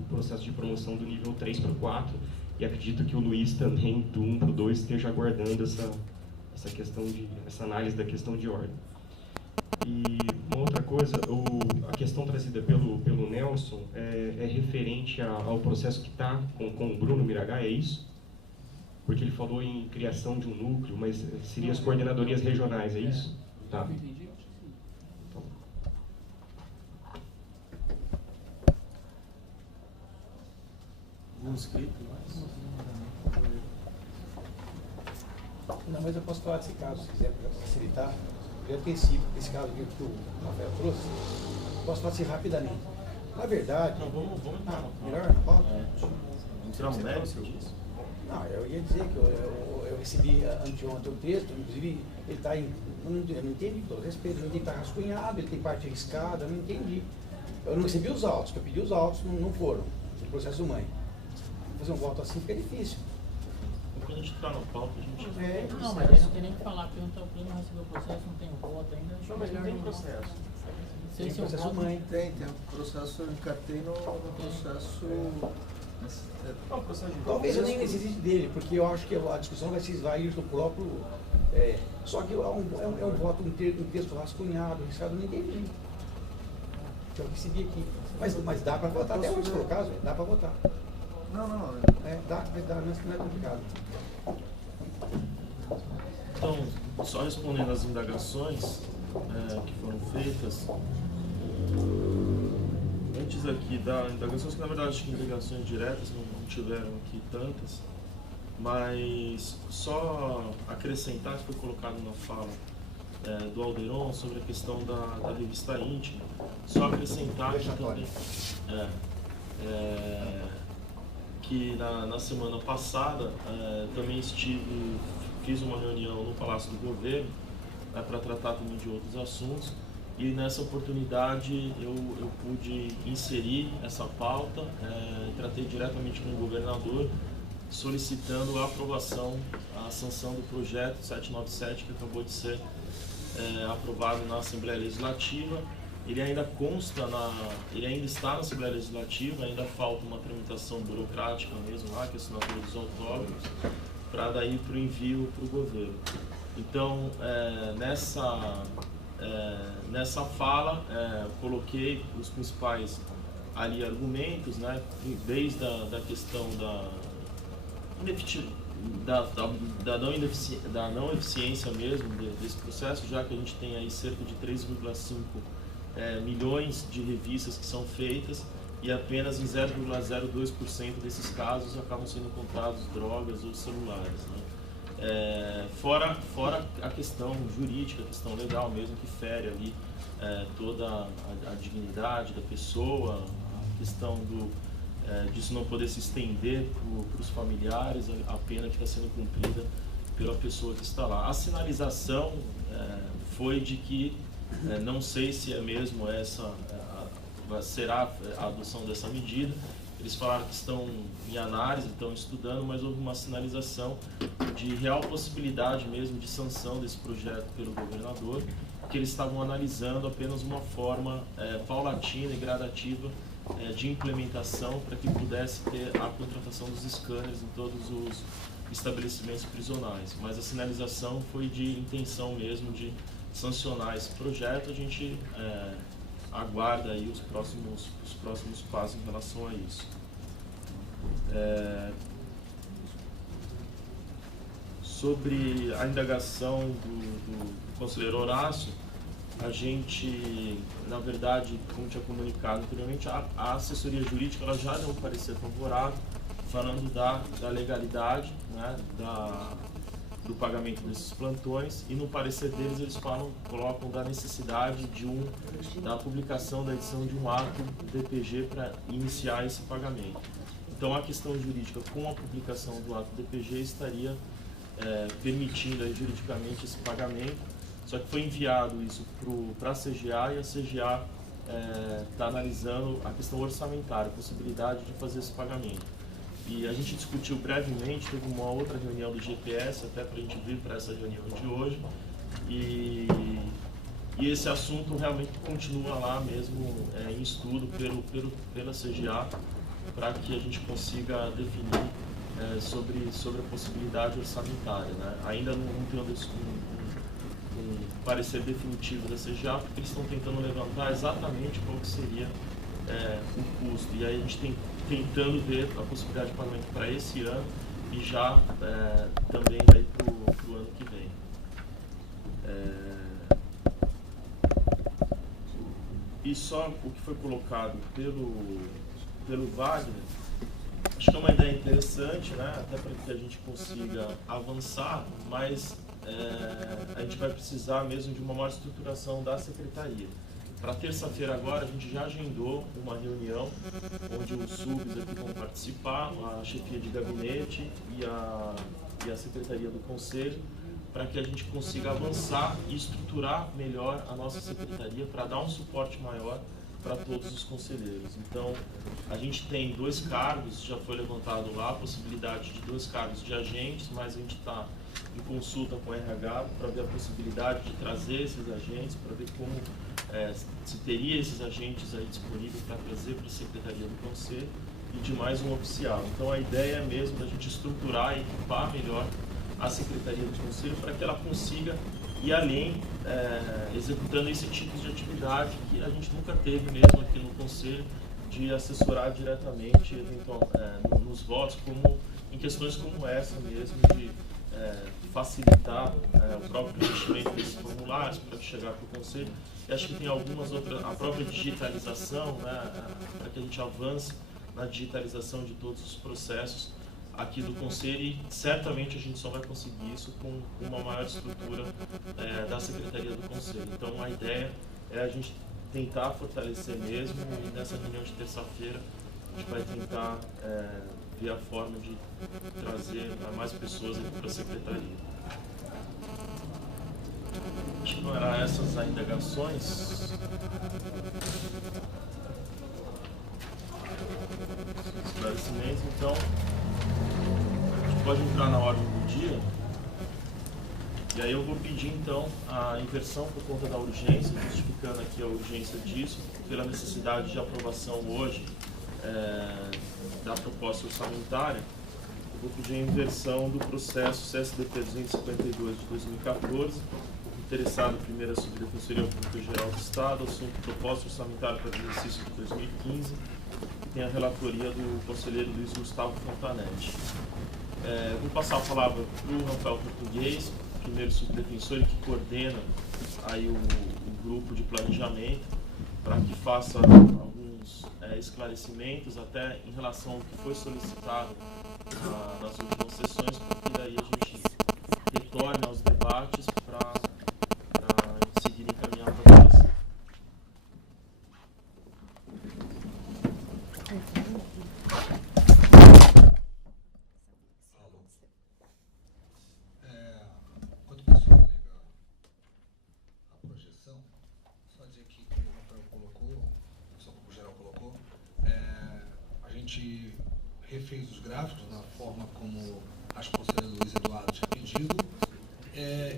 processo de promoção do nível 3 para o 4, e acredito que o Luiz também, do 1 para o 2, esteja aguardando essa análise da questão de ordem. E uma outra coisa, a questão trazida pelo Nelson é referente ao processo que está com o Bruno Miragaia, é isso? Porque ele falou em criação de um núcleo, mas seria as coordenadorias regionais, é isso? Tá. Um inscrito mais? Não, mas eu posso falar desse caso, se quiser, para facilitar. Já tem sido, esse caso aqui que o Rafael trouxe, posso falar assim rapidamente. Na verdade... Não, vamos melhor na pauta? Entrar um mérito disso? Não, eu ia dizer que eu recebi anteontem o texto, inclusive ele está em... Eu não entendi, com todo respeito, ele está rascunhado, ele tem parte riscada, eu não entendi. Eu não recebi os autos, que eu pedi os autos, não foram, no processo mãe. Fazer um voto assim fica difícil. Quando a gente está na pauta, a gente... Não, mas aí não tem nem o que falar, porque quem não recebeu o processo, não tem o voto ainda. Não, mas não tem processo. Tem processo mãe. Tem o processo, eu encartei no processo... Talvez eu nem necessite dele, porque eu acho que a discussão vai se esvair do próprio... só que é um voto, um texto rascunhado, riscado, não entendi. Que eu recebi aqui. Mas dá para votar, até hoje, se for o caso, dá para votar. Não. Dá, não é complicado. Então, só respondendo às indagações que foram feitas, antes aqui da indagações, que na verdade acho que indagações diretas não tiveram aqui tantas, mas só acrescentar que foi colocado na fala do Alderon sobre a questão da revista íntima, só acrescentar que também... que na semana passada também fiz uma reunião no Palácio do Governo para tratar também de outros assuntos, e nessa oportunidade eu pude inserir essa pauta e tratei diretamente com o governador, solicitando a aprovação, a sanção do projeto 797 que acabou de ser aprovado na Assembleia Legislativa. Ele ainda ele ainda está na Assembleia Legislativa, ainda falta uma tramitação burocrática mesmo lá, que é a assinatura dos autógrafos, para daí para o envio para o governo. Então, nessa fala, coloquei os principais ali argumentos, né, desde a questão da não eficiência mesmo desse processo, já que a gente tem aí cerca de 3,5 milhões de revistas que são feitas e apenas em 0,02% desses casos acabam sendo encontrados drogas ou celulares, né? Fora a questão jurídica, a questão legal mesmo, que fere ali toda a dignidade da pessoa, a questão disso não poder se estender para os familiares, a pena que está sendo cumprida pela pessoa que está lá. A sinalização foi de que não sei se é mesmo será a adoção dessa medida. Eles falaram que estão em análise, estão estudando, mas houve uma sinalização de real possibilidade mesmo de sanção desse projeto pelo governador, que eles estavam analisando apenas uma forma paulatina e gradativa de implementação para que pudesse ter a contratação dos scanners em todos estabelecimentos prisionais. Mas a sinalização foi de intenção mesmo de sancionar esse projeto. A gente aguarda aí os próximos passos em relação a isso. Sobre a indagação do conselheiro Horácio, a gente, na verdade, como tinha comunicado anteriormente, a assessoria jurídica ela já deu um parecer favorável, falando da legalidade, né, do pagamento desses plantões, e no parecer deles eles colocam da necessidade da publicação da edição de um ato DPG para iniciar esse pagamento. Então a questão jurídica com a publicação do ato DPG estaria permitindo aí, juridicamente esse pagamento, só que foi enviado isso para a CGA e a CGA está analisando a questão orçamentária, a possibilidade de fazer esse pagamento. E a gente discutiu brevemente, teve uma outra reunião do GPS, até para a gente vir para essa reunião de hoje, e esse assunto realmente continua lá mesmo em estudo pela CGA, para que a gente consiga definir sobre a possibilidade orçamentária, né? Ainda não tem um parecer definitivo da CGA, porque eles estão tentando levantar exatamente qual que seria o custo. E aí a gente tem tentando ver a possibilidade de pagamento para esse ano e já também para o ano que vem. E só o que foi colocado pelo Wagner, acho que é uma ideia interessante, né? Até para que a gente consiga avançar, mas a gente vai precisar mesmo de uma maior estruturação da secretaria. Para terça-feira agora, a gente já agendou uma reunião onde os subs aqui vão participar, a chefia de gabinete e a secretaria do conselho, para que a gente consiga avançar e estruturar melhor a nossa secretaria para dar um suporte maior para todos os conselheiros. Então, a gente tem 2 cargos, já foi levantado lá a possibilidade de 2 cargos de agentes, mas a gente está em consulta com o RH para ver a possibilidade de trazer esses agentes, para ver como se teria esses agentes aí disponíveis para trazer para a Secretaria do Conselho e de mais um oficial. Então a ideia é mesmo da gente estruturar e equipar melhor a Secretaria do Conselho para que ela consiga ir além, executando esse tipo de atividade que a gente nunca teve mesmo aqui no Conselho, de assessorar diretamente nos votos, como em questões como essa mesmo, de facilitar o próprio preenchimento desses formulários para chegar para o Conselho. E acho que tem algumas outras, a própria digitalização, né, para que a gente avance na digitalização de todos os processos aqui do Conselho, e certamente a gente só vai conseguir isso com uma maior estrutura da Secretaria do Conselho. Então a ideia é a gente tentar fortalecer mesmo, e nessa reunião de terça-feira a gente vai tentar ver a forma de trazer mais pessoas aqui para a Secretaria. Acho que não eram essas as indagações. Esclarecimentos, então a gente pode entrar na ordem do dia. E aí eu vou pedir então a inversão por conta da urgência, justificando aqui a urgência disso, pela necessidade de aprovação hoje da proposta orçamentária. Eu vou pedir a inversão do processo CSDP 252 de 2014, interessado primeiro a Subdefensoria Pública Geral do Estado, assunto proposta orçamentária para o exercício de 2015, que tem a relatoria do conselheiro Luiz Gustavo Fontanetti. Vou passar a palavra para o Rafael Português, primeiro subdefensor, e que coordena aí o grupo de planejamento, para que faça alguns esclarecimentos até em relação ao que foi solicitado nas últimas sessões, porque daí a gente retorna aos debates para seguir encaminhando para a votação. Quando o pessoal liga a projeção, só dizer que, como o Rafael colocou, o professor geral colocou, a gente refez os gráficos na forma como acho que o conselheiro Luiz Eduardo tinha pedido,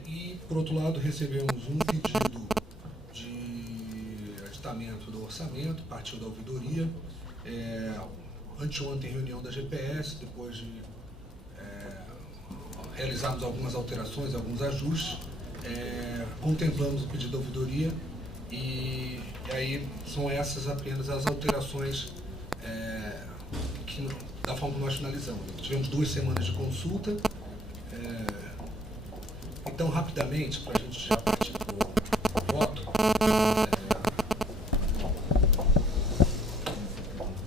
e, por outro lado, recebemos um pedido de aditamento do orçamento, partiu da ouvidoria, anteontem reunião da GPS, depois de realizarmos algumas alterações, alguns ajustes, contemplamos o pedido da ouvidoria e aí são essas apenas as alterações da forma que nós finalizamos. Tivemos 2 semanas de consulta, então rapidamente, para a gente já partir para o voto,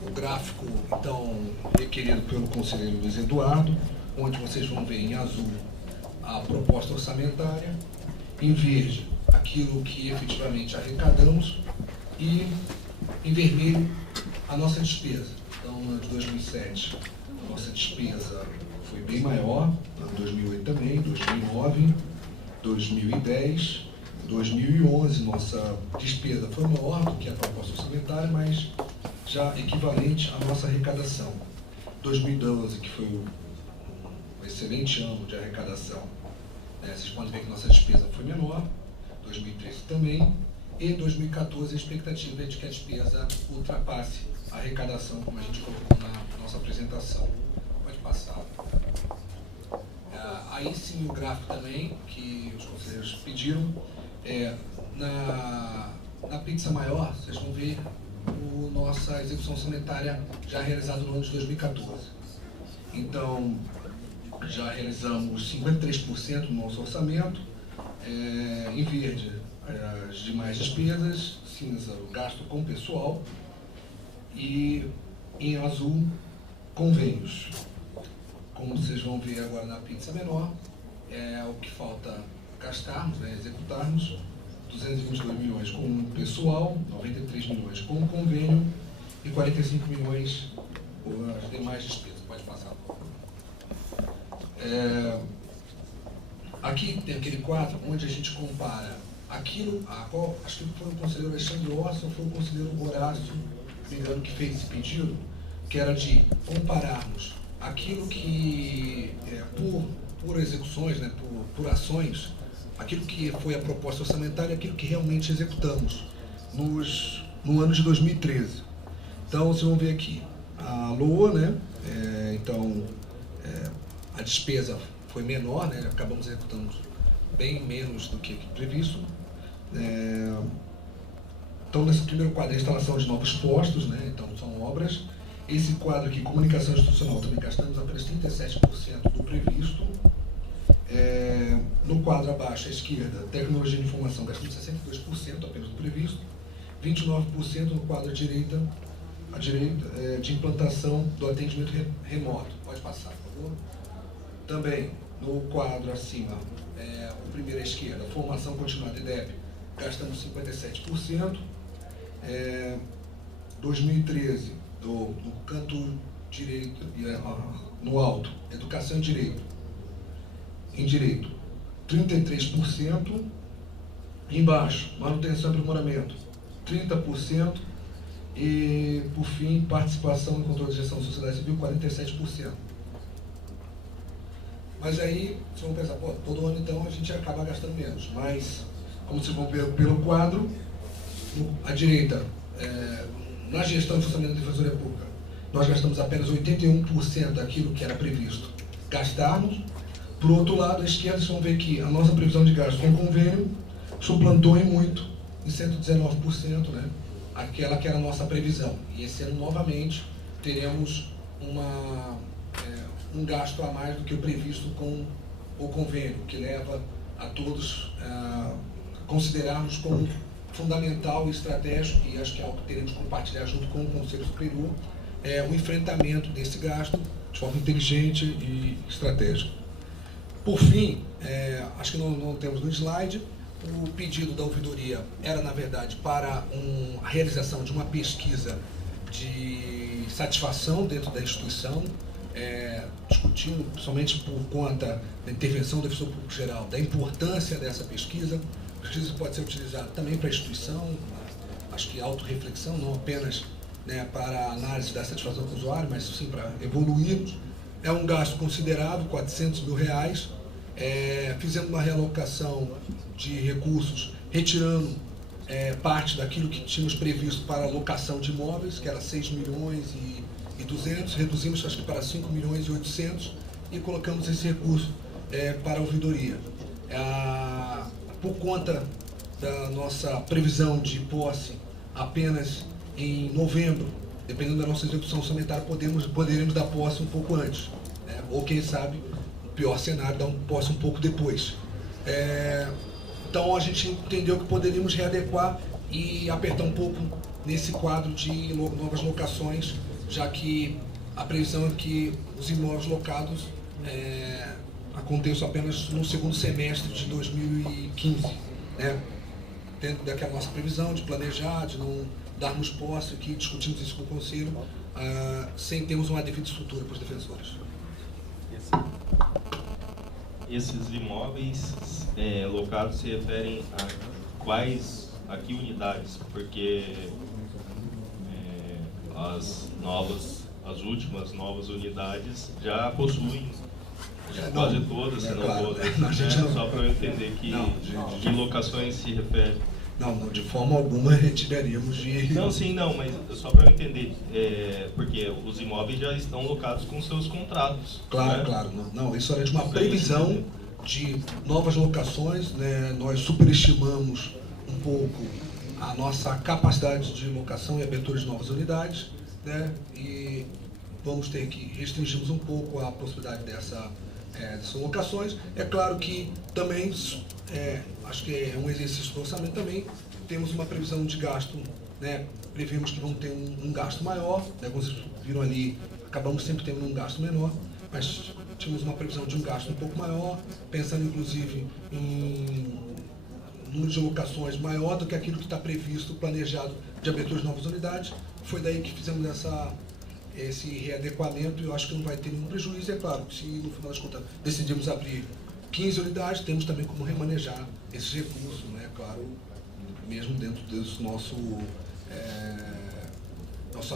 o gráfico então requerido pelo conselheiro Luiz Eduardo, onde vocês vão ver em azul a proposta orçamentária, em verde aquilo que efetivamente arrecadamos e em vermelho a nossa despesa. Então, no ano de 2007, a nossa despesa foi bem maior, no ano de 2008 também, 2009, 2010, 2011, nossa despesa foi maior do que a proposta orçamentária, mas já equivalente à nossa arrecadação. 2012, que foi um excelente ano de arrecadação, vocês podem ver que nossa despesa foi menor, 2013 também, e 2014 a expectativa é de que a despesa ultrapasse a arrecadação, como a gente colocou na nossa apresentação. Pode passar. Aí sim o gráfico também, que os conselheiros pediram, na pizza maior, vocês vão ver nossa execução orçamentária já realizada no ano de 2014. Então, já realizamos 53% do nosso orçamento, em verde as demais despesas, cinza o gasto com pessoal e em azul convênios. Como vocês vão ver agora na pizza menor, o que falta gastarmos, executarmos, 222 milhões com pessoal, 93 milhões com convênio e 45 milhões as demais despesas. Pode passar. Aqui tem aquele quadro onde a gente compara aquilo, acho que foi o conselheiro Alexandre Orson ou foi o conselheiro Horácio, me engano, que fez esse pedido, que era de compararmos aquilo que, por execuções, por ações, aquilo que foi a proposta orçamentária e aquilo que realmente executamos no ano de 2013. Então, vocês vão ver aqui a LOA, então, a despesa foi menor, acabamos executando bem menos do que previsto. Então, nesse primeiro quadro, a instalação de novos postos, então são obras. Esse quadro aqui, comunicação institucional, também gastamos apenas 37% do previsto. No quadro abaixo, à esquerda, tecnologia de informação, gastamos 62% apenas do previsto. 29% no quadro à direita, de implantação do atendimento remoto. Pode passar, por favor. Também, no quadro acima, o primeiro à esquerda, formação continuada IDEP, gastamos 57%. 2013, no canto direito, no alto, educação em direito, 33%. Embaixo, manutenção e aprimoramento, 30%. E, por fim, participação no controle de gestão da sociedade civil, 47%. Mas aí, vocês vão pensar, todo ano então a gente acaba gastando menos. Mas, como vocês vão ver pelo quadro, à direita, na gestão e funcionamento da Defensoria Pública, nós gastamos apenas 81% daquilo que era previsto gastarmos. Por outro lado, à esquerda, vocês vão ver que a nossa previsão de gasto com convênio suplantou em muito, em 119%, aquela que era a nossa previsão. E esse ano, novamente, teremos um gasto a mais do que o previsto com o convênio, que leva a todos a considerarmos como fundamental e estratégico, e acho que é algo que teremos que compartilhar junto com o Conselho Superior, o enfrentamento desse gasto de forma inteligente e estratégica. Por fim, acho que não temos no slide, o pedido da ouvidoria era, na verdade, para a realização de uma pesquisa de satisfação dentro da instituição, discutindo, principalmente por conta da intervenção do Defensor Público Geral, da importância dessa pesquisa. A pesquisa pode ser utilizada também para a instituição, acho que autorreflexão, não apenas para a análise da satisfação do usuário, mas sim para evoluirmos. É um gasto considerável, R$400 mil. Fizemos uma realocação de recursos, retirando parte daquilo que tínhamos previsto para a locação de imóveis, que era 6 milhões e 200, reduzimos acho que para 5 milhões e 800 e colocamos esse recurso para a ouvidoria. Por conta da nossa previsão de posse apenas em novembro, dependendo da nossa execução orçamentária, poderemos dar posse um pouco antes, né? Ou quem sabe, o pior cenário, dar posse um pouco depois. Então a gente entendeu que poderíamos readequar e apertar um pouco nesse quadro de novas locações, já que a previsão é que os imóveis locados aconteçam apenas no segundo semestre de 2015, né? Dentro daquela nossa previsão de planejar, de não darmos posse, que discutimos isso com o Conselho, sem termos uma devida estrutura para os defensores. Esses imóveis locados se referem a que unidades? Porque as últimas novas unidades já possuem quase todas, se não todas, né? Só para eu entender que locações se refere. Não, de forma alguma retiraríamos de... Não, sim, não, mas só para eu entender, porque os imóveis já estão locados com seus contratos. Claro, né? Claro. Não, isso era de uma previsão de novas locações, né? Nós superestimamos um pouco a nossa capacidade de locação e abertura de novas unidades, né? E vamos ter que restringirmos um pouco a possibilidade dessas locações. É claro que também, acho que é um exercício do orçamento também, temos uma previsão de gasto, né? Previmos que vão ter um gasto maior, né? Como vocês viram ali, acabamos sempre tendo um gasto menor, mas tínhamos uma previsão de um gasto um pouco maior, pensando inclusive em número de locações maior do que aquilo que está previsto, planejado de abertura de novas unidades. Foi daí que fizemos esse readequamento, e eu acho que não vai ter nenhum prejuízo. É claro que se no final das contas decidimos abrir 15 unidades, temos também como remanejar esses recursos, né? Claro, mesmo dentro do nosso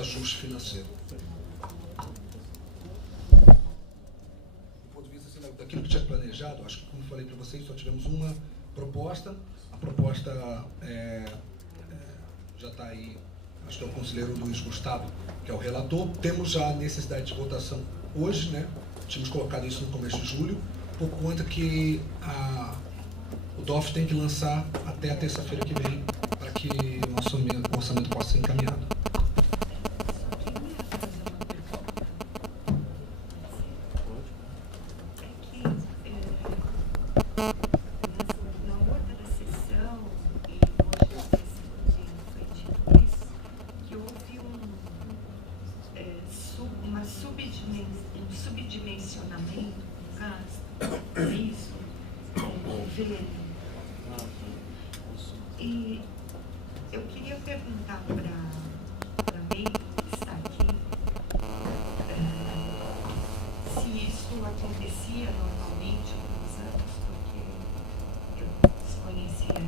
ajuste financeiro. Do ponto de vista daquilo que tinha planejado, acho que, como falei para vocês, só tivemos uma proposta. A proposta já está aí, acho que é o conselheiro Luiz Gustavo, que é o relator. Temos já a necessidade de votação hoje, né? Tínhamos colocado isso no começo de julho, por conta que o DOF tem que lançar até a terça-feira que vem, para que o orçamento possa ser encaminhado. subdimensionamento do gasto, é isso? E eu queria perguntar para a Bey, que está aqui, se isso acontecia normalmente nos anos, porque eu desconhecia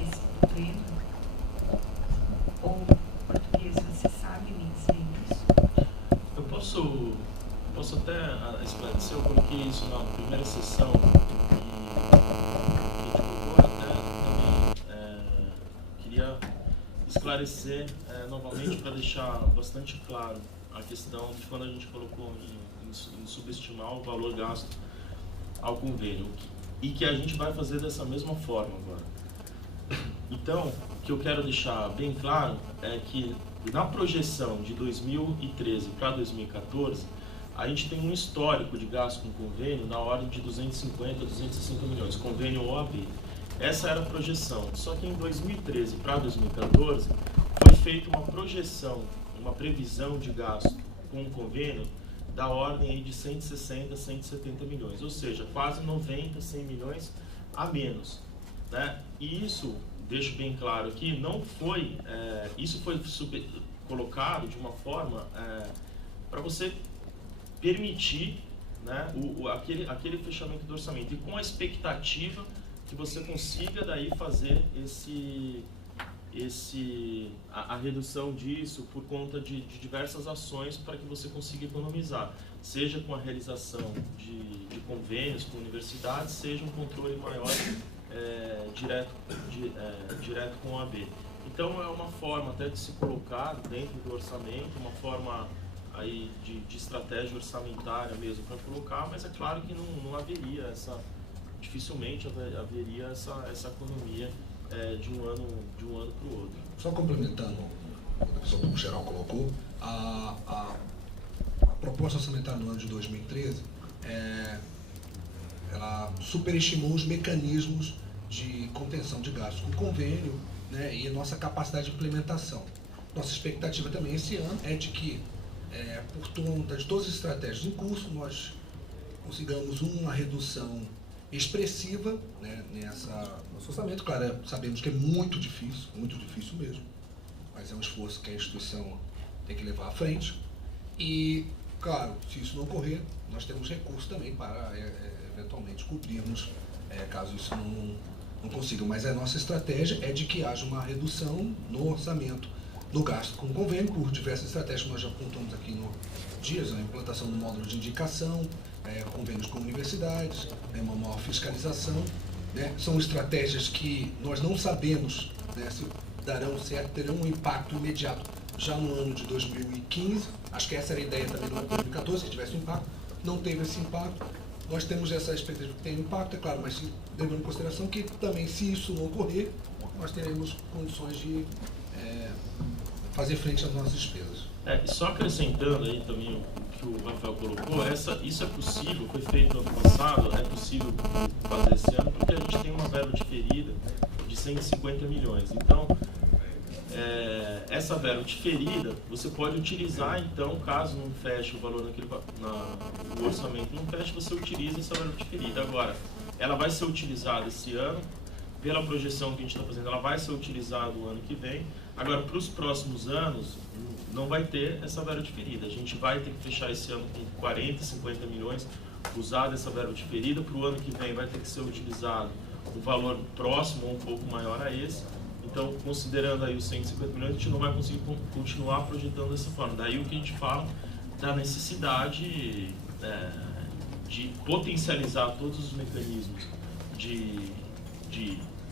esse problema. Ou, em português, você sabe me dizer isso? Eu posso até esclarecer, eu coloquei isso na primeira sessão esclarecer novamente para deixar bastante claro a questão de quando a gente colocou em subestimar o valor gasto ao convênio, e que a gente vai fazer dessa mesma forma agora. Então, o que eu quero deixar bem claro é que na projeção de 2013 para 2014, a gente tem um histórico de gasto com convênio na ordem de 250 a 260 milhões, convênio OAB. Essa era a projeção, só que em 2013 para 2014 foi feita uma projeção, uma previsão de gasto com o convênio da ordem aí de 160 a 170 milhões, ou seja, quase 90, 100 milhões a menos, né? E isso, deixo bem claro aqui, não foi, isso foi colocado de uma forma para você permitir, né, aquele fechamento do orçamento, e com a expectativa que você consiga daí fazer a redução disso por conta de diversas ações para que você consiga economizar, seja com a realização de convênios com universidades, seja um controle maior direto com o AB. Então é uma forma até de se colocar dentro do orçamento, uma forma aí de estratégia orçamentária mesmo para colocar, mas é claro que não haveria dificilmente haveria essa economia de um ano para o outro. Só complementando o que o professor Paulo Geral colocou, a proposta orçamentária no ano de 2013, ela superestimou os mecanismos de contenção de gastos com convênio, né, e a nossa capacidade de implementação. Nossa expectativa também esse ano é de que, por conta de todas as estratégias em curso, nós consigamos uma redução expressiva, né, nosso orçamento. Claro, sabemos que é muito difícil mesmo, mas é um esforço que a instituição tem que levar à frente. E, claro, se isso não ocorrer, nós temos recursos também para eventualmente cobrirmos, caso isso não consiga. Mas a nossa estratégia é de que haja uma redução no orçamento do gasto com convênio, por diversas estratégias que nós já apontamos aqui no dias, a implantação do módulo de indicação, convênios com universidades, uma maior fiscalização, né? São estratégias que nós não sabemos, né, se darão certo, terão um impacto imediato já no ano de 2015. Acho que essa era a ideia também no ano de 2014, que tivesse um impacto. Não teve esse impacto. Nós temos essa expectativa que tem impacto, é claro, mas levando em consideração que também, se isso não ocorrer, nós teremos condições de fazer frente às nossas despesas. Só acrescentando aí também o que o Rafael colocou, isso é possível, foi feito no ano passado, é possível fazer esse ano, porque a gente tem uma verba diferida de 150 milhões. Então, essa verba diferida, você pode utilizar, então, caso não feche o valor o orçamento não feche, você utiliza essa verba diferida. Agora, ela vai ser utilizada esse ano, pela projeção que a gente está fazendo, ela vai ser utilizada o ano que vem. Agora, para os próximos anos, não vai ter essa verba diferida. A gente vai ter que fechar esse ano com 40, 50 milhões, usar dessa verba diferida. Para o ano que vem vai ter que ser utilizado um valor próximo ou um pouco maior a esse. Então, considerando aí os 150 milhões, a gente não vai conseguir continuar projetando dessa forma. Daí o que a gente fala da necessidade de potencializar todos os mecanismos de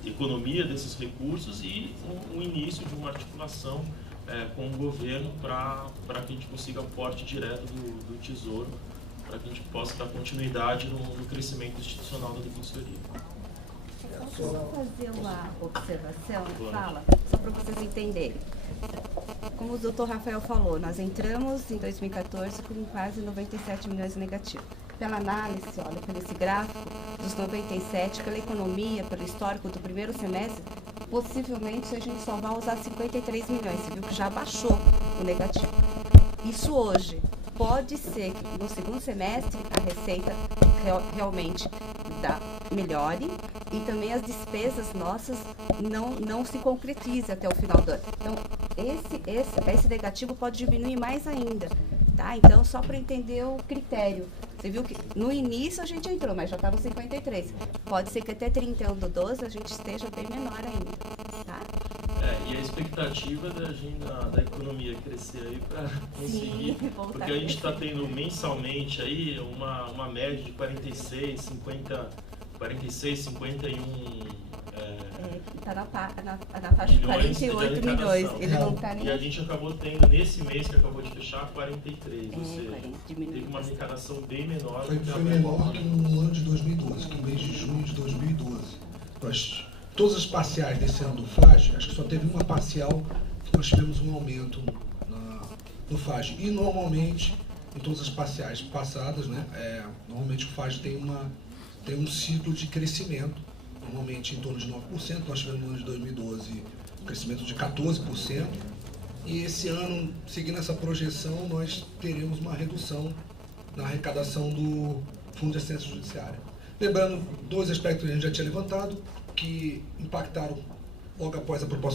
economia desses recursos e o início de uma articulação com o governo para que a gente consiga aporte direto do Tesouro, para que a gente possa dar continuidade no crescimento institucional da Defensoria. Posso fazer uma observação na fala, só para vocês entenderem. Como o doutor Rafael falou, nós entramos em 2014 com quase 97 milhões negativos. Pela análise, olha, por esse gráfico dos 97, pela economia, pelo histórico do primeiro semestre, possivelmente a gente só vai usar 53 milhões, você viu que já baixou o negativo. Isso hoje pode ser que no segundo semestre a receita realmente melhore e também as despesas nossas não se concretizem até o final do ano. Então, esse negativo pode diminuir mais ainda, tá? Então, só para entender o critério. Você viu que no início a gente entrou, mas já estava 53. Pode ser que até 31 do 12 a gente esteja bem menor ainda, tá? E a expectativa da economia crescer aí para conseguir, porque a gente está tendo mensalmente aí uma média de 46, 51 está na faixa de 48 milhões. Ele não está nem... E a gente acabou tendo, nesse mês que acabou de fechar, 43, ou seja, teve uma arrecadação bem menor. Foi menor que no ano de 2012, que no mês de junho de 2012. Todas as parciais desse ano do FAGE, acho que só teve uma parcial que nós tivemos um aumento no FAGE. E normalmente, em todas as parciais passadas, né, normalmente o FAGE tem um ciclo de crescimento, normalmente em torno de 9%. Nós tivemos no ano de 2012 um crescimento de 14%. E esse ano, seguindo essa projeção, nós teremos uma redução na arrecadação do Fundo de Assistência Judiciária. Lembrando, dois aspectos que a gente já tinha levantado, que impactaram logo após a proposta